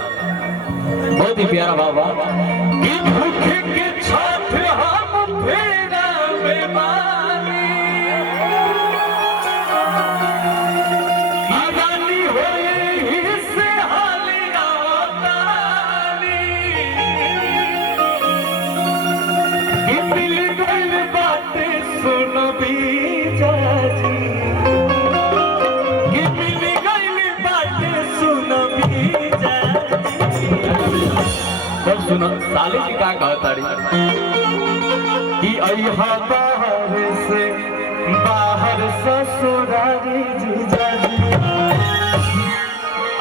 बहुत ही प्यारा बाबा कि भूखे के छठ हम फेरा में बानी आगानी होए से हाली आवतानी कि मिल गइल बात सुन बीजा जी कि मिल गइल बात सुन बीजा जब सुनो साली जी का कहताड़ी कि अइहा बाहर ससुरारी जीजा जी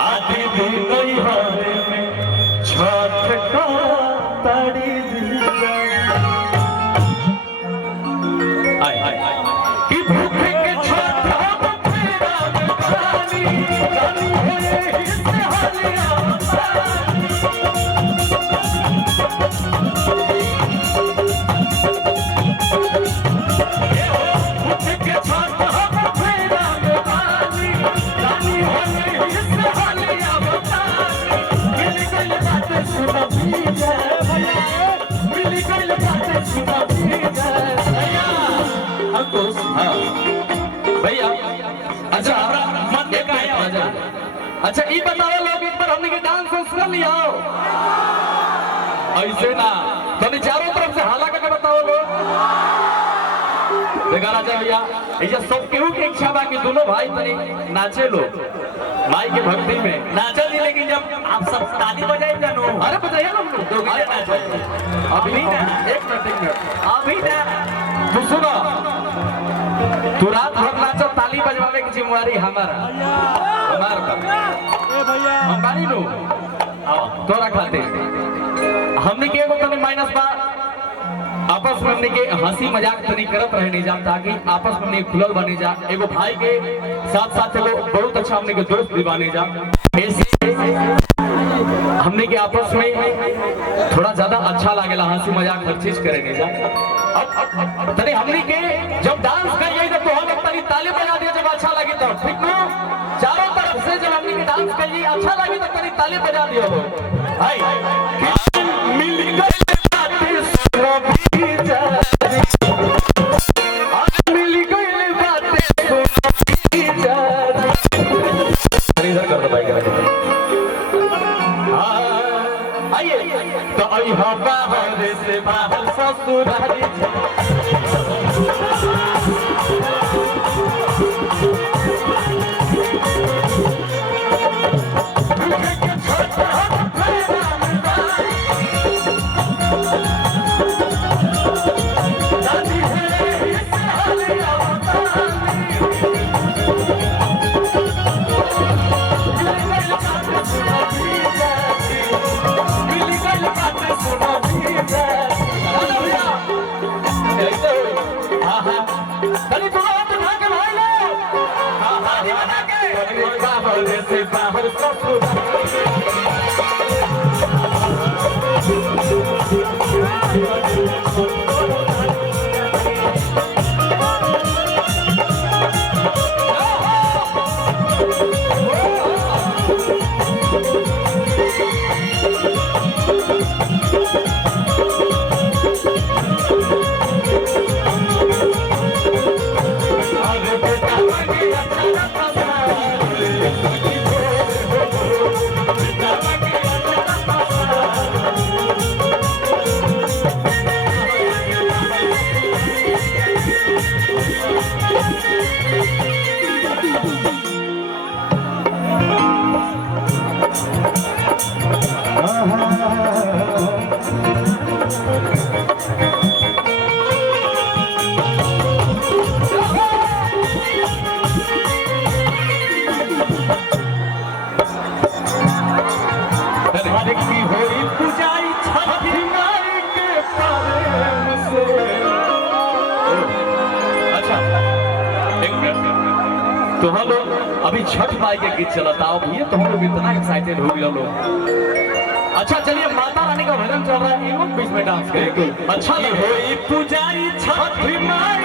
आदि दिन नैहर में छठ का ताड़ी जीजा कि भूखे के छठ हम फेरा में बानी रानी होए हिस्से हालिया भैया अच्छा मन के काहे आजा अच्छा ई बताओ लोग एक बार हमने के डांस कर लिया ऐसे ना तने चारों तरफ से हाला करके बताओ लोग देखा राजा भैया ये सब केहू के इच्छा बा कि दोनों भाई तनी नाचे लो माई के भक्ति में नाचा नहीं लेकिन जब आप सब ताली बजाए जानो अरे बजाइए ना दो नाचो अभी ना एक मिनट अभी ना तू सुनो तू रात भर नाचो ताली बजवावे की जिम्मेवारी हमारा हम बानी लो तोरा खाते हमने के एगो तनी माइनस बा आपस में हमने के हंसी मजाक तनी करत रहे नहीं जान ताकि आपस में नहीं खुलल बने जा एगो भाई के साथ साथ चलो बहुत अच्छा हमने के दोस्त भी बने जा ऐसे हमने के आपस में थोड़ा ज्यादा अच्छा लागेला हंसी मजाक हर चीज करे नहीं जा तनी हमने के जब डांस करिए तो हम तनी ताली बजा दिया जब अच्छा लगे तो ठीक ना चारों तरफ से जब हमने के डांस करिए अच्छा लगे तो तनी ताली बजा दियो भाई मिल गए तो अइहा बाहर से बाहर ससुरारी से बाहर तो हम लोग अभी छठ माई के गीत चलता है तो हम लोग इतना एक्साइटेड हो गया लोग। अच्छा चलिए माता रानी का भजन चल रहा है, बीच में डांस करेंगे। अच्छा पूजाई छठ माई